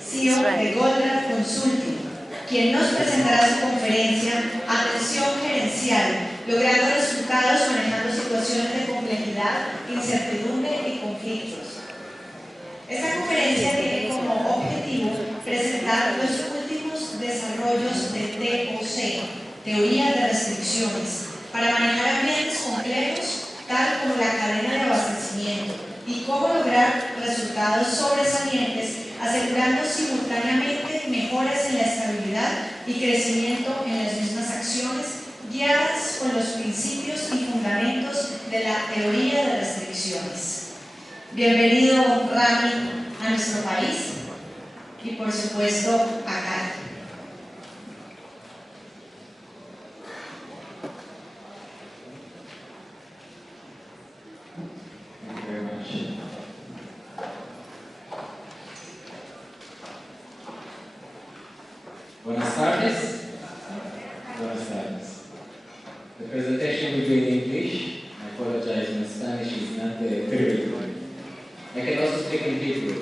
CEO de Goldman Consulting, quien nos presentará su conferencia Atención Gerencial, logrando resultados manejando situaciones de complejidad, incertidumbre y conflictos. Esta conferencia tiene como objetivo presentar los últimos desarrollos de TOC, Teoría de Restricciones, para manejar ambientes complejos, tal como la cadena de abastecimiento, y cómo lograr resultados sobresalientes, asegurando simultáneamente mejoras en la estabilidad y crecimiento en las mismas acciones, guiadas por los principios y fundamentos de la teoría de restricciones. Bienvenido, Rami, a nuestro país y, por supuesto, a Cali. Buenas tardes. Buenas tardes. The presentation will be in English. I apologize, my Spanish is not very good. I can also speak in Hebrew.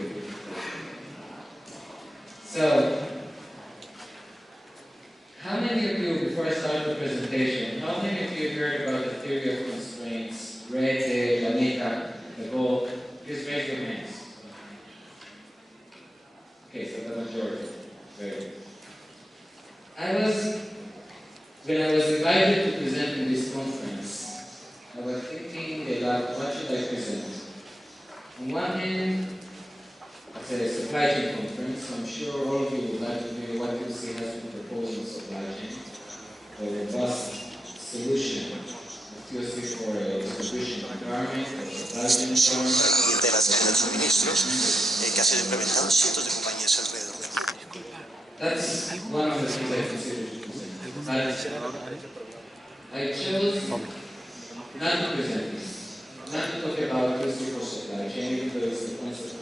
So, how many of you, before I start the presentation, how many of you heard about the theory of constraints, read the Laneka, the book? Please raise your hands. Okay, so the majority. Very good. When I was invited to present in this conference, I was thinking a lot, what should I present? On one hand, it's a supply chain conference, so I'm sure all of you would like to hear what UC has to propose on supply chain, a robust solution of UC for a distribution environment, a supply chain environment. De las cadenas de suministros que ha sido implementado en cientos de compañías alrededor del mundo. That's one of the things I consider to present. I chose not to present this, not to talk about UC for supply chain, because the concept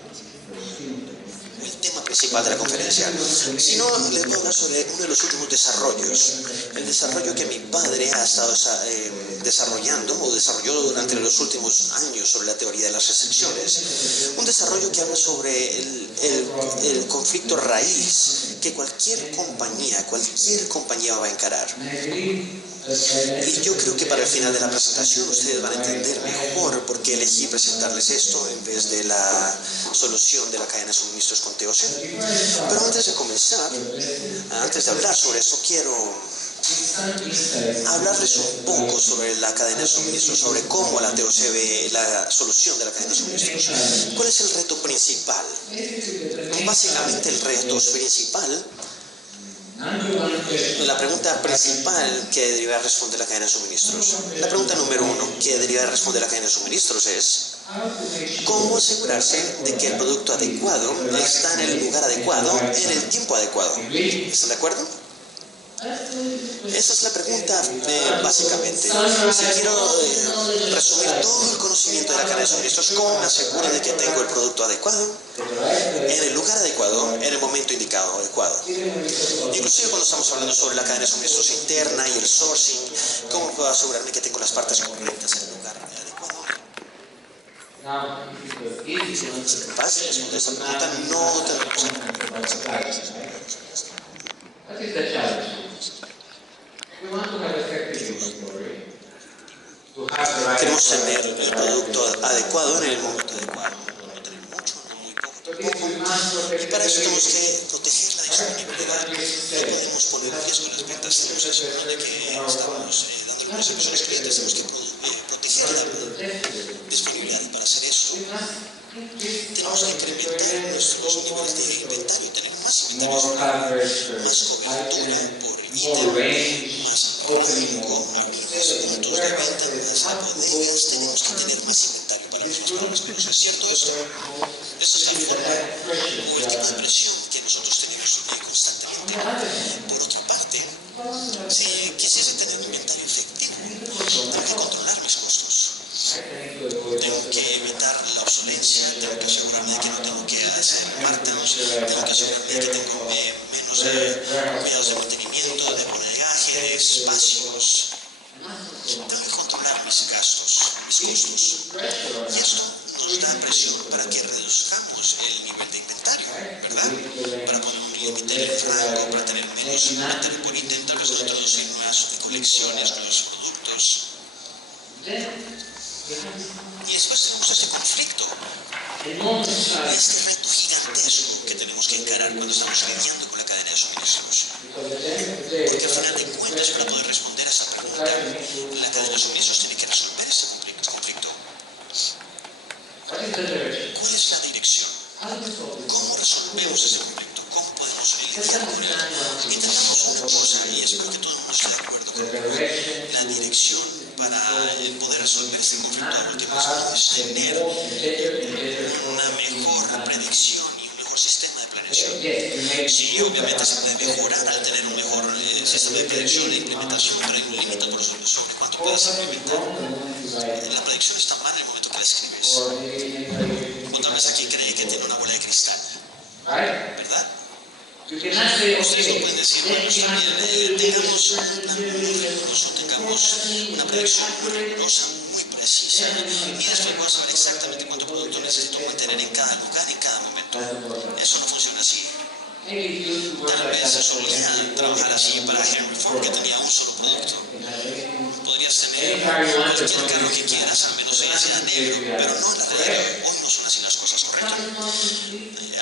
el tema principal de la conferencia, sino les voy a hablar sobre uno de los últimos desarrollos, el desarrollo que mi padre ha estado desarrollando o desarrolló durante los últimos años sobre la teoría de las restricciones, un desarrollo que habla sobre el conflicto raíz que cualquier compañía va a encarar. Y yo creo que para el final de la presentación ustedes van a entender mejor por qué elegí presentarles esto en vez de la solución de la cadena de suministros con TOC. Pero antes de comenzar, antes de hablar sobre esto, quiero hablarles un poco sobre la cadena de suministros, sobre cómo la TOC ve la solución de la cadena de suministros. ¿Cuál es el reto principal? Básicamente el reto principal, la pregunta principal que debería responder la cadena de suministros. La pregunta número uno que debería responder la cadena de suministros es ¿cómo asegurarse de que el producto adecuado está en el lugar adecuado, en el tiempo adecuado? ¿Están de acuerdo? Esa es la pregunta básicamente. Si quiero resumir todo el conocimiento de la cadena de suministros, ¿cómo me aseguro de que tengo el producto adecuado, en el lugar adecuado, en el momento indicado, adecuado? Inclusive cuando estamos hablando sobre la cadena de suministros interna y el sourcing, ¿cómo puedo asegurarme que tengo las partes correctas en el lugar adecuado? Si te vas a responder esa pregunta, no tendremos que What is the challenge? We want to have effective inventory. Queremos tener el producto adecuado en el momento adecuado. No tener mucho, no muy poco. Y para eso tenemos que proteger la disponibilidad. No podemos poner en riesgo las ventas. Tenemos que asegurar de que estamos dando servicios a los clientes. Tenemos que proteger la disponibilidad. Y para hacer eso, tenemos que incrementar nuestros niveles de inventario. Tener más inventario, más cobertura por ítem, más opening con puntos de venta, más bodegas. Tenemos que tener más inventario para los problemas. ¿Es cierto eso? Esa es la última presión que nosotros tenemos constantemente. Por otra parte, si quisiese tener un inventario efectivo, tengo que controlar mis costos. Tengo que evitar la obsolencia, tengo que asegurarme de que no tengo que hacer markdowns, tengo que asegurarme de que tengo menos medios de mantenimiento, de bodegaje, espacios. Tengo que controlar mis gastos, mis costos. Y esto nos da presión para que reduzcamos el nivel de inventario, ¿verdad? solamente por intentar introducir nuevas colecciones, nuevos productos. Y después tenemos este conflicto, este reto gigantesco que tenemos que encarar cuando estamos lidiando con la cadena de suministros. Porque al final de cuentas, para poder responder a esa pregunta, la cadena de suministros tiene que resolver ese conflicto. ¿Cuál es la dirección? ¿Cómo resolvemos ese conflicto? ¿Cómo podemos lidiar con él? Entendamos una cosa, y espero que todo el mundo esté de acuerdo conmigo. La dirección para poder resolver este conflicto lo que buscamos es tener una mejor predicción y un mejor sistema de planeación. Sí, obviamente se puede mejorar al tener un mejor sistema de predicción e implementación, pero hay un límite sobre cuánto puedes implementar. La predicción está mal en el momento que la escribes. Otra vez aquí cree que tiene una bola de cristal, ¿verdad? Ustedes no pueden decir, bueno, está bien, tengamos una predicción muy rigurosa, muy precisa, y después voy a saber exactamente cuánto producto necesito mantener en cada lugar, en cada momento. Eso no funciona así. Tal vez solía trabajar así para Henry Ford, que tenía un solo producto. Podrías tener cualquier carro que quieras, al menos sea negro, pero no en la realidad. Hoy no son así las cosas, ¿correcto?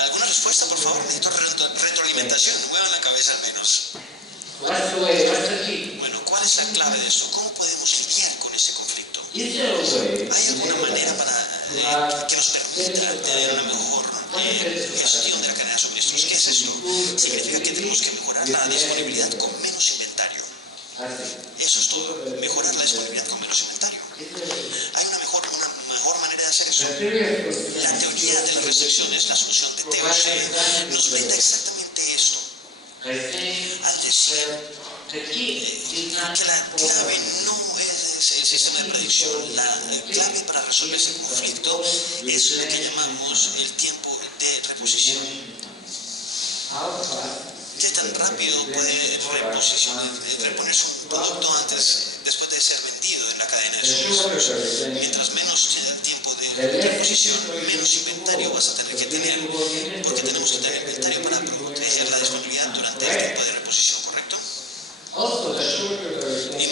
¿Alguna respuesta, por favor? Necesito retroalimentación. Muevan la cabeza al menos. Bueno, ¿cuál es la clave de esto? ¿Cómo podemos lidiar con ese conflicto? ¿Hay alguna manera para que nos permita tener una mejor gestión de la cadena de suministros? ¿Qué es esto? Significa que tenemos que mejorar la disponibilidad con menos inventario. Eso es todo. Mejorar la disponibilidad con menos inventario. ¿Hay una mejor manera de hacer eso? La teoría de las restricciones, la solución de TOC, nos brinda exactamente esto. Al decir que la clave no es el sistema de predicción, la clave para resolver ese conflicto es lo que llamamos el tiempo de reposición. ¿Qué tan rápido puede reponerse un producto después de ser vendido en la cadena de suministros? Mientras menos el tiempo de reposición, menos inventario vas a tener que tener, porque tenemos que tener inventario para proteger la disponibilidad durante el tiempo de reposición, ¿correcto? Y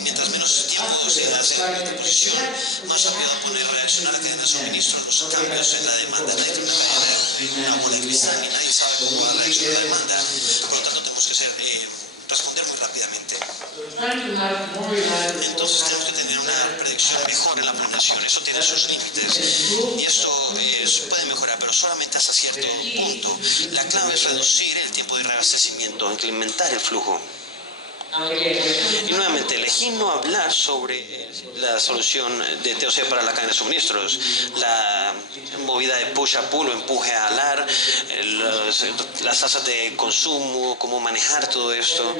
mientras menos tiempo se hace la reposición, más rápido va a poder reaccionar la cadena de suministro a los cambios en la demanda. Nadie tiene una bola de cristal y nadie sabe cómo va a reaccionar la demanda. Por lo tanto, tenemos que responder muy rápidamente. Entonces tenemos que tener una predicción mejor en la planeación. Eso tiene sus límites. Y esto puede mejorar, pero solamente hasta cierto punto. La clave es reducir el tiempo de reabastecimiento, incrementar el flujo. Y nuevamente, elegí no hablar sobre la solución de TOC para la cadena de suministros, la movida de push a pull o empuje a alar, las tasas de consumo, cómo manejar todo esto.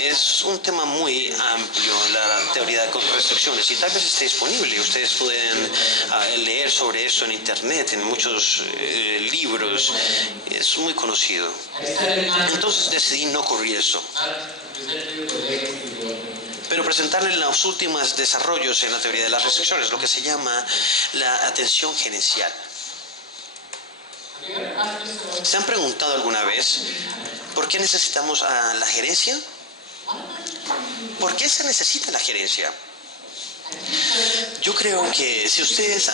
Es un tema muy amplio, la teoría de restricciones, y tal vez esté disponible. Ustedes pueden leer sobre esto en internet, en muchos libros. Es muy conocido. Entonces decidí no cubrir eso, pero presentarles los últimos desarrollos en la teoría de las restricciones, lo que se llama la atención gerencial. ¿Se han preguntado alguna vez por qué necesitamos a la gerencia? ¿Por qué se necesita la gerencia? Yo creo que si ustedes se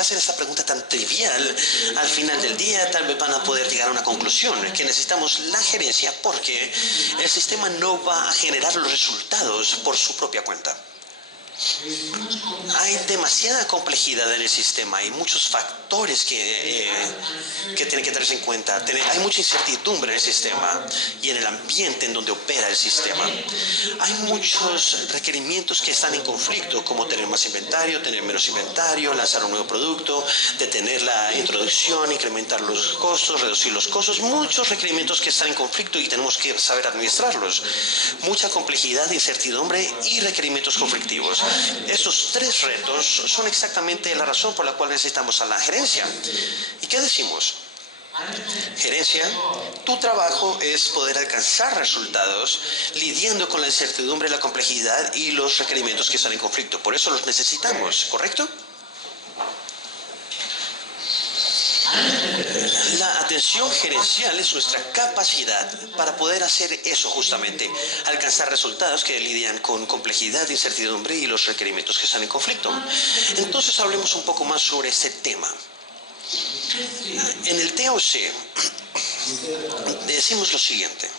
hacen esta pregunta tan trivial, al final del día tal vez van a poder llegar a una conclusión, que necesitamos la gerencia porque el sistema no va a generar los resultados por su propia cuenta. Hay demasiada complejidad en el sistema, hay muchos factores que tienen que tenerse en cuenta. Hay mucha incertidumbre en el sistema y en el ambiente en donde opera el sistema. Hay muchos requerimientos que están en conflicto, como tener más inventario, tener menos inventario, lanzar un nuevo producto, detener la introducción, incrementar los costos, reducir los costos. Muchos requerimientos que están en conflicto y tenemos que saber administrarlos. Mucha complejidad, incertidumbre y requerimientos conflictivos. Estos tres retos son exactamente la razón por la cual necesitamos a la gerencia. ¿Y qué decimos? Gerencia, tu trabajo es poder alcanzar resultados lidiando con la incertidumbre, la complejidad y los requerimientos que están en conflicto. Por eso los necesitamos, ¿correcto? La atención gerencial es nuestra capacidad para poder hacer eso justamente, alcanzar resultados que lidian con complejidad, incertidumbre y los requerimientos que están en conflicto. Entonces hablemos un poco más sobre este tema. En el TOC decimos lo siguiente: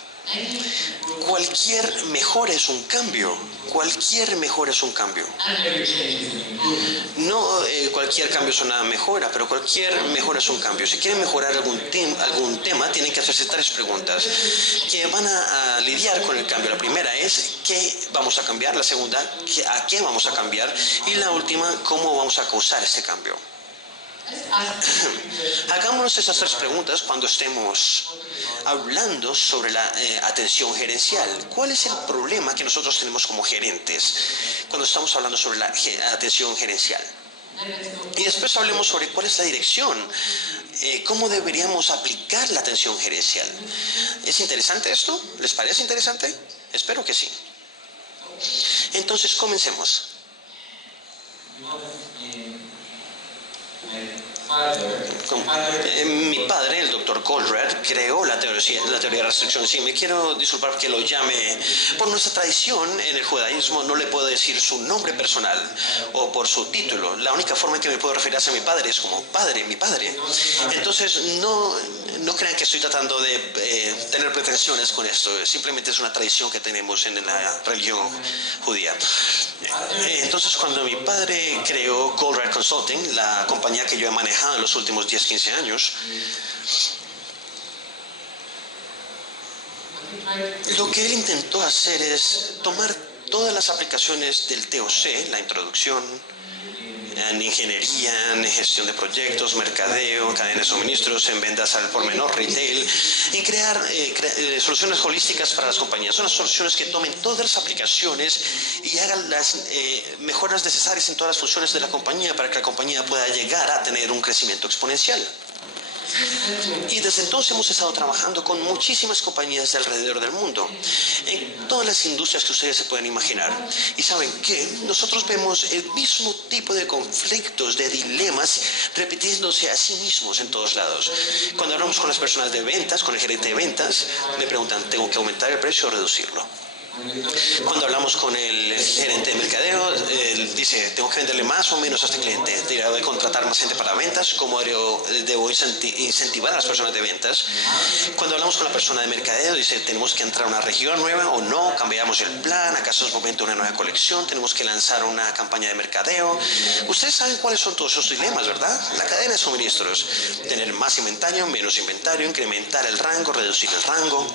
cualquier mejora es un cambio. Cualquier mejora es un cambio. No cualquier cambio es una mejora, pero cualquier mejora es un cambio. Si quieren mejorar algún tema, tienen que hacerse 3 preguntas que van a lidiar con el cambio. La primera es ¿qué vamos a cambiar? La segunda, ¿a qué vamos a cambiar? Y la última, ¿cómo vamos a causar este cambio? Hagámonos esas 3 preguntas cuando estemos hablando sobre la atención gerencial. ¿Cuál es el problema que nosotros tenemos como gerentes cuando estamos hablando sobre la atención gerencial? Y después hablemos sobre cuál es la dirección, cómo deberíamos aplicar la atención gerencial. ¿Es interesante esto? ¿Les parece interesante? Espero que sí. Entonces, comencemos. Mi padre, el Dr. Goldratt, creó la teoría de restricción. Sí, me quiero disculpar porque lo llame. Por nuestra tradición en el judaísmo no le puedo decir su nombre personal o por su título. La única forma en que me puedo referir a mi padre es como padre, mi padre. Entonces no crean que estoy tratando de tener pretensiones con esto. Simplemente es una tradición que tenemos en la religión judía. Entonces cuando mi padre creó Goldratt Consulting, la compañía que yo he manejado en los últimos 10-15 años, lo que él intentó hacer es tomar todas las aplicaciones del TOC, la introducción, en ingeniería, en gestión de proyectos, mercadeo, cadena de suministros, en ventas al por menor, retail, y crear soluciones holísticas para las compañías. Son las soluciones que tomen todas las aplicaciones y hagan las mejoras necesarias en todas las funciones de la compañía para que la compañía pueda llegar a tener un crecimiento exponencial. Y desde entonces hemos estado trabajando con muchísimas compañías de alrededor del mundo, en todas las industrias que ustedes se pueden imaginar. Y saben que nosotros vemos el mismo tipo de conflictos, de dilemas, repitiéndose a sí mismos en todos lados. Cuando hablamos con las personas de ventas, con el gerente de ventas, me preguntan, ¿tengo que aumentar el precio o reducirlo? Cuando hablamos con el gerente de mercadeo, él dice, ¿tengo que venderle más o menos a este cliente? ¿Debo contratar más gente para ventas? ¿Cómo debo incentivar a las personas de ventas? Cuando hablamos con la persona de mercadeo, dice, ¿tenemos que entrar a una región nueva o no? ¿Cambiamos el plan? ¿Acaso es momento de una nueva colección? ¿Tenemos que lanzar una campaña de mercadeo? Ustedes saben cuáles son todos esos dilemas, ¿verdad? La cadena de suministros. Tener más inventario, menos inventario, incrementar el rango, reducir el rango.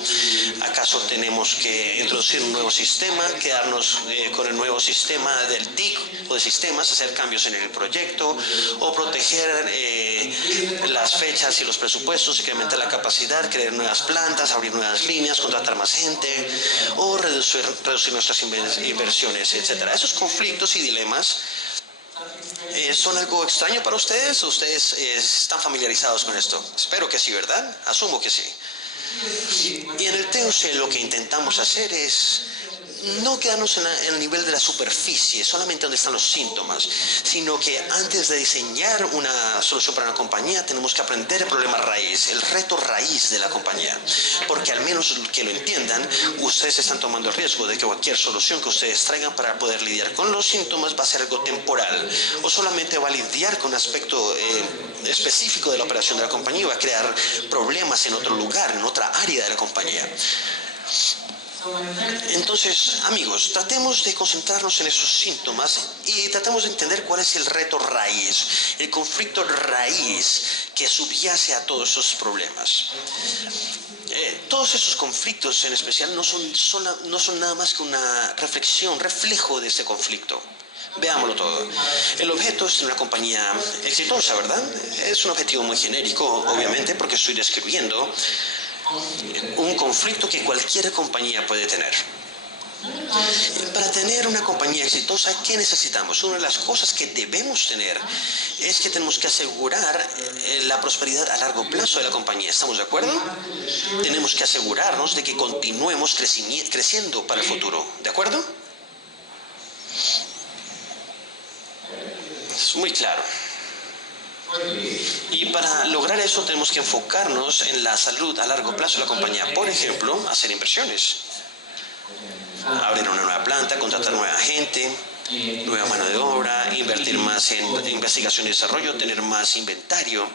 ¿Acaso tenemos que introducir un nuevo sistema, quedarnos con el nuevo sistema del TIC o de sistemas, hacer cambios en el proyecto o proteger las fechas y los presupuestos, incrementar la capacidad, crear nuevas plantas, abrir nuevas líneas, contratar más gente o reducir nuestras inversiones, etc. Esos conflictos y dilemas ¿son algo extraño para ustedes o ustedes están familiarizados con esto? Espero que sí, ¿verdad? Asumo que sí. Y en el TOC lo que intentamos hacer es no quedarnos en el nivel de la superficie, solamente donde están los síntomas, sino que antes de diseñar una solución para una compañía tenemos que aprender el problema raíz, el reto raíz de la compañía, porque al menos que lo entiendan, ustedes están tomando el riesgo de que cualquier solución que ustedes traigan para poder lidiar con los síntomas va a ser algo temporal o solamente va a lidiar con un aspecto específico de la operación de la compañía y va a crear problemas en otro lugar, en otra área de la compañía. Entonces, amigos, tratemos de concentrarnos en esos síntomas y tratemos de entender cuál es el reto raíz, el conflicto raíz que subyace a todos esos problemas. Todos esos conflictos en especial no son nada más que una reflejo de ese conflicto. Veámoslo todo. El objeto es una compañía exitosa, ¿verdad? Es un objetivo muy genérico, obviamente, porque estoy describiendo un conflicto que cualquier compañía puede tener. Para tener una compañía exitosa, ¿qué necesitamos? Una de las cosas que debemos tener es que tenemos que asegurar la prosperidad a largo plazo de la compañía. ¿Estamos de acuerdo? Tenemos que asegurarnos de que continuemos creciendo para el futuro. ¿De acuerdo? Es muy claro. Y para lograr eso tenemos que enfocarnos en la salud a largo plazo de la compañía. Por ejemplo, hacer inversiones. Abrir una nueva planta, contratar nueva gente, nueva mano de obra, invertir más en investigación y desarrollo, tener más inventario,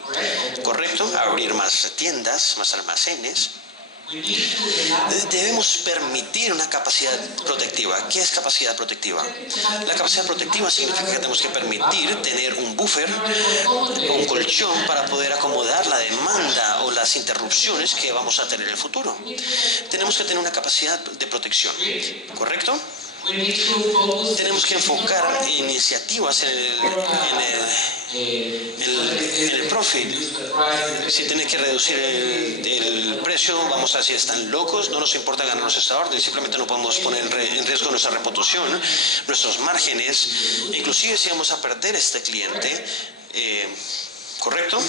¿correcto? Abrir más tiendas, más almacenes. Debemos permitir una capacidad protectiva. ¿Qué es capacidad protectiva? La capacidad protectiva significa que tenemos que permitir tener un buffer, un colchón para poder acomodar la demanda o las interrupciones que vamos a tener en el futuro. Tenemos que tener una capacidad de protección, ¿correcto? Tenemos que enfocar iniciativas en el profit. Si tiene que reducir el precio, vamos a decir, están locos, no nos importa ganarnos esta orden, simplemente no podemos poner en riesgo nuestra reputación, nuestros márgenes, inclusive si vamos a perder este cliente, ¿correcto?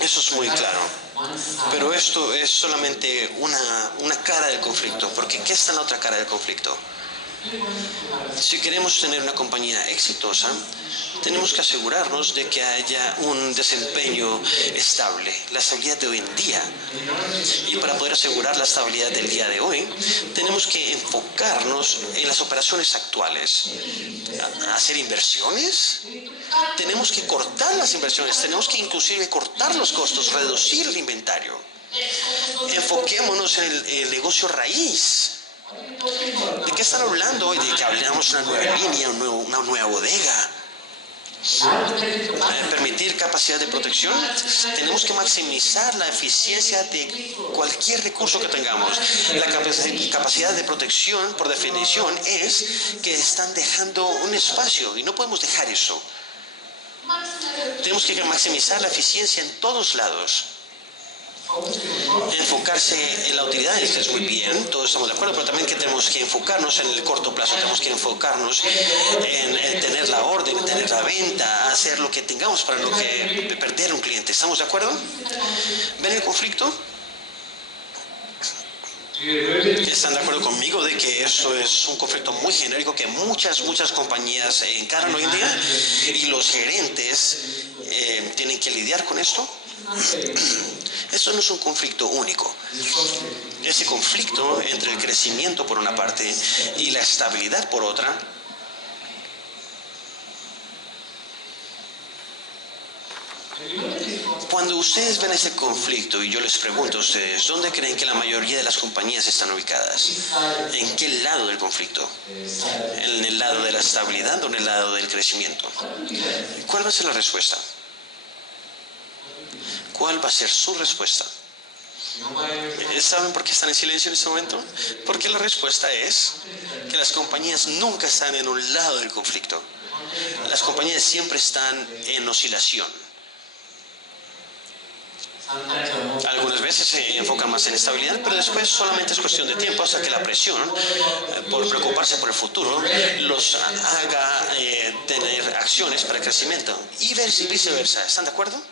Eso es muy claro. Pero esto es solamente una cara del conflicto, porque ¿qué está en la otra cara del conflicto? Si queremos tener una compañía exitosa, tenemos que asegurarnos de que haya un desempeño estable, la estabilidad de hoy en día. Y para poder asegurar la estabilidad del día de hoy, tenemos que enfocarnos en las operaciones actuales. ¿Hacer inversiones? Tenemos que cortar las inversiones, tenemos que inclusive cortar los costos, reducir el inventario. Enfoquémonos en el negocio raíz. ¿De qué están hablando hoy? De que hablamos una nueva línea, una nueva bodega. Permitir capacidad de protección. Tenemos que maximizar la eficiencia de cualquier recurso que tengamos. La capacidad de protección, por definición, es que están dejando un espacio y no podemos dejar eso. Tenemos que maximizar la eficiencia en todos lados. Enfocarse en la utilidad es muy bien, todos estamos de acuerdo, pero también que tenemos que enfocarnos en el corto plazo, tenemos que enfocarnos en tener la orden, en tener la venta, hacer lo que tengamos para no perder un cliente. ¿Estamos de acuerdo? ¿Ven el conflicto? ¿Están de acuerdo conmigo de que eso es un conflicto muy genérico que muchas compañías encaran hoy en día y los gerentes tienen que lidiar con esto? Eso no es un conflicto único. Ese conflicto entre el crecimiento por una parte y la estabilidad por otra Cuando ustedes ven ese conflicto y yo les pregunto a ustedes, ¿dónde creen que la mayoría de las compañías están ubicadas? ¿En qué lado del conflicto? ¿En el lado de la estabilidad o en el lado del crecimiento? ¿Cuál va a ser la respuesta? ¿Cuál va a ser su respuesta? ¿Saben por qué están en silencio en este momento? Porque la respuesta es que las compañías nunca están en un lado del conflicto. Las compañías siempre están en oscilación. Algunas veces se enfocan más en estabilidad, pero después solamente es cuestión de tiempo hasta que la presión por preocuparse por el futuro los haga tener acciones para el crecimiento y viceversa. ¿Están de acuerdo?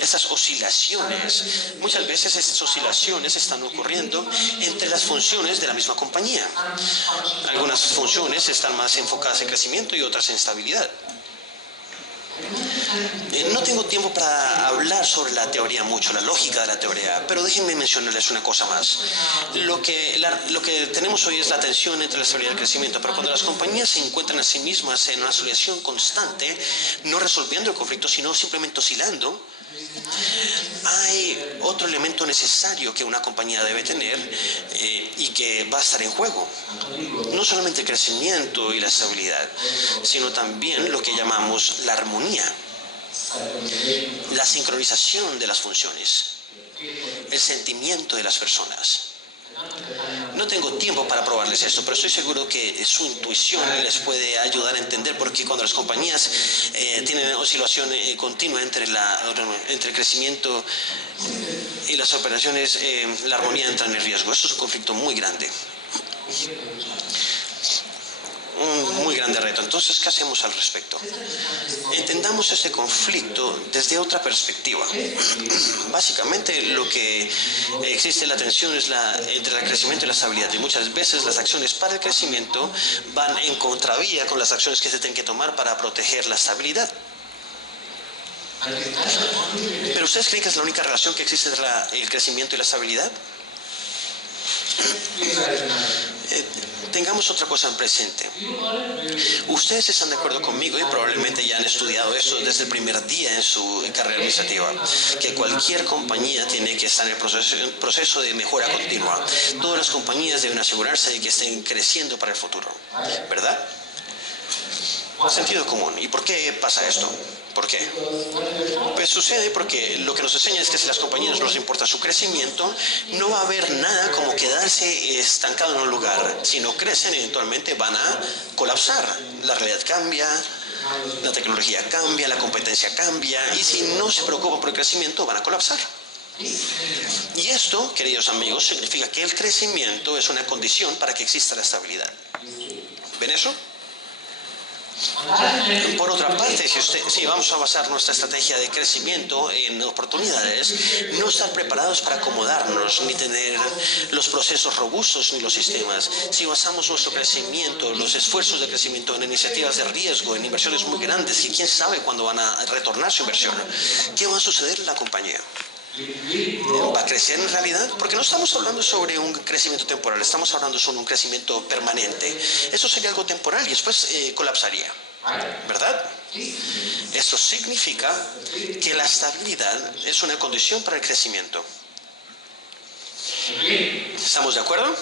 Esas oscilaciones, muchas veces estas oscilaciones están ocurriendo entre las funciones de la misma compañía. Algunas funciones están más enfocadas en crecimiento y otras en estabilidad. No tengo tiempo para hablar sobre la teoría mucho, la lógica de la teoría, pero déjenme mencionarles una cosa más. Lo que tenemos hoy es la tensión entre la estabilidad y el crecimiento, pero cuando las compañías se encuentran a sí mismas en una oscilación constante, no resolviendo el conflicto, sino simplemente oscilando, hay otro elemento necesario que una compañía debe tener y que va a estar en juego. No solamente el crecimiento y la estabilidad, sino también lo que llamamos la armonía, la sincronización de las funciones, el sentimiento de las personas. No tengo tiempo para probarles esto, pero estoy seguro que su intuición les puede ayudar a entender por qué cuando las compañías tienen oscilación continua entre el crecimiento y las operaciones, la armonía entra en riesgo. Esto es un conflicto muy grande. Un muy grande reto. Entonces, ¿qué hacemos al respecto? Entendamos este conflicto desde otra perspectiva. Básicamente, lo que existe la tensión es entre el crecimiento y la estabilidad. Y muchas veces las acciones para el crecimiento van en contravía con las acciones que se tienen que tomar para proteger la estabilidad. ¿Pero ustedes creen que es la única relación que existe entre el crecimiento y la estabilidad? Tengamos otra cosa en presente. Ustedes están de acuerdo conmigo y probablemente ya han estudiado esto desde el primer día en su carrera administrativa, que cualquier compañía tiene que estar en el proceso de mejora continua. Todas las compañías deben asegurarse de que estén creciendo para el futuro, ¿verdad? Sentido común. ¿Y por qué pasa esto? ¿Por qué? Pues sucede porque lo que nos enseña es que si las compañías no les importa su crecimiento, no va a haber nada como quedarse estancado en un lugar. Si no crecen, eventualmente van a colapsar. La realidad cambia, la tecnología cambia, la competencia cambia, y si no se preocupan por el crecimiento, van a colapsar. Y esto, queridos amigos, significa que el crecimiento es una condición para que exista la estabilidad. ¿Ven eso? Por otra parte, si vamos a basar nuestra estrategia de crecimiento en oportunidades, no estar preparados para acomodarnos, ni tener los procesos robustos ni los sistemas. Si basamos nuestro crecimiento, los esfuerzos de crecimiento en iniciativas de riesgo, en inversiones muy grandes, y quién sabe cuándo van a retornar su inversión, ¿qué va a suceder en la compañía? ¿Va a crecer en realidad? Porque no estamos hablando sobre un crecimiento temporal, estamos hablando sobre un crecimiento permanente. Eso sería algo temporal y después colapsaría, ¿verdad? Eso significa que la estabilidad es una condición para el crecimiento. ¿Estamos de acuerdo?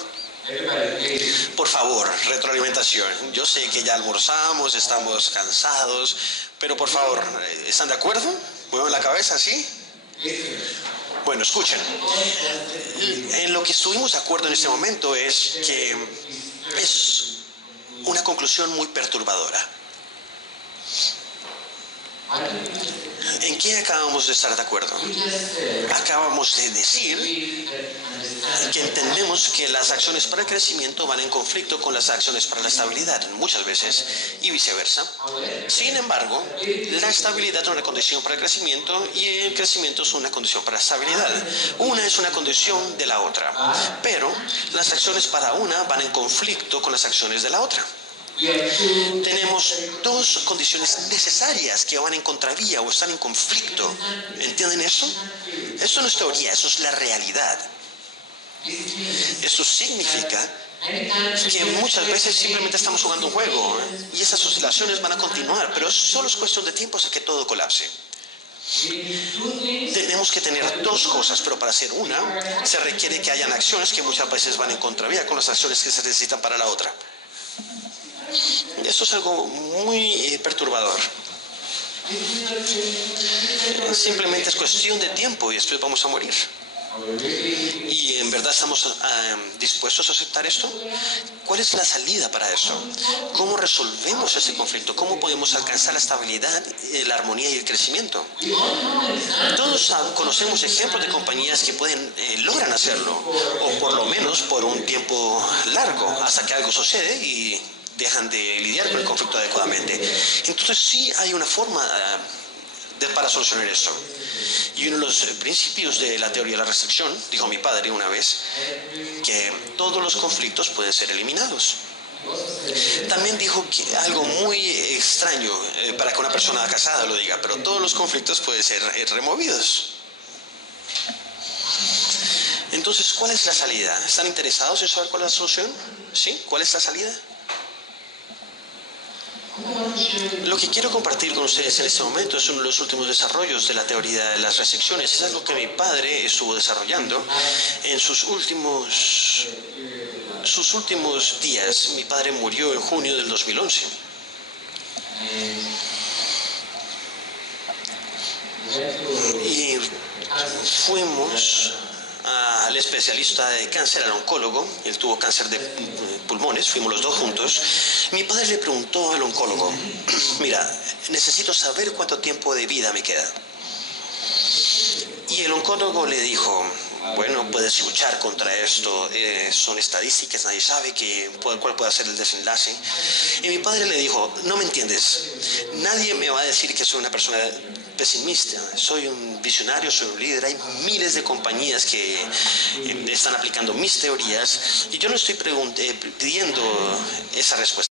Por favor, retroalimentación. Yo sé que ya almorzamos, estamos cansados, pero por favor, ¿están de acuerdo? ¿Mueven la cabeza, sí? Bueno, escuchen. En lo que estuvimos de acuerdo en este momento es que es una conclusión muy perturbadora. ¿En qué acabamos de estar de acuerdo? Acabamos de decir que entendemos que las acciones para el crecimiento van en conflicto con las acciones para la estabilidad, muchas veces, y viceversa. Sin embargo, la estabilidad es una condición para el crecimiento y el crecimiento es una condición para la estabilidad. Una es una condición de la otra, pero las acciones para una van en conflicto con las acciones de la otra. Tenemos dos condiciones necesarias que van en contravía o están en conflicto. ¿Entienden eso? Esto no es teoría, eso es la realidad. Esto significa que muchas veces simplemente estamos jugando un juego y esas oscilaciones van a continuar, pero solo es cuestión de tiempo hasta que todo colapse. Tenemos que tener dos cosas, pero para hacer una se requiere que hayan acciones que muchas veces van en contravía con las acciones que se necesitan para la otra. Esto es algo muy perturbador. Simplemente es cuestión de tiempo y después vamos a morir. ¿Y en verdad estamos dispuestos a aceptar esto? ¿Cuál es la salida para eso? ¿Cómo resolvemos ese conflicto? ¿Cómo podemos alcanzar la estabilidad, la armonía y el crecimiento? Todos conocemos ejemplos de compañías que logran hacerlo, o por lo menos por un tiempo largo, hasta que algo sucede y dejan de lidiar con el conflicto adecuadamente. Entonces sí hay una forma para solucionar eso. Y uno de los principios de la teoría de la restricción, dijo mi padre una vez, que todos los conflictos pueden ser eliminados. También dijo que algo muy extraño para que una persona casada lo diga, pero todos los conflictos pueden ser removidos. Entonces, ¿cuál es la salida? ¿Están interesados en saber cuál es la solución? ¿Sí? ¿Cuál es la salida? Lo que quiero compartir con ustedes en este momento es uno de los últimos desarrollos de la teoría de las restricciones. Es algo que mi padre estuvo desarrollando en sus últimos días. Mi padre murió en junio del 2011. Y fuimos al especialista de cáncer, al oncólogo. Él tuvo cáncer de pulmones, fuimos los dos juntos. Mi padre le preguntó al oncólogo: mira, necesito saber cuánto tiempo de vida me queda. Y el oncólogo le dijo: bueno, puedes luchar contra esto, son estadísticas, nadie sabe cuál puede ser el desenlace. Y mi padre le dijo: no me entiendes, nadie me va a decir que soy una persona pesimista, soy un visionario, soy un líder, hay miles de compañías que están aplicando mis teorías y yo no estoy pidiendo esa respuesta.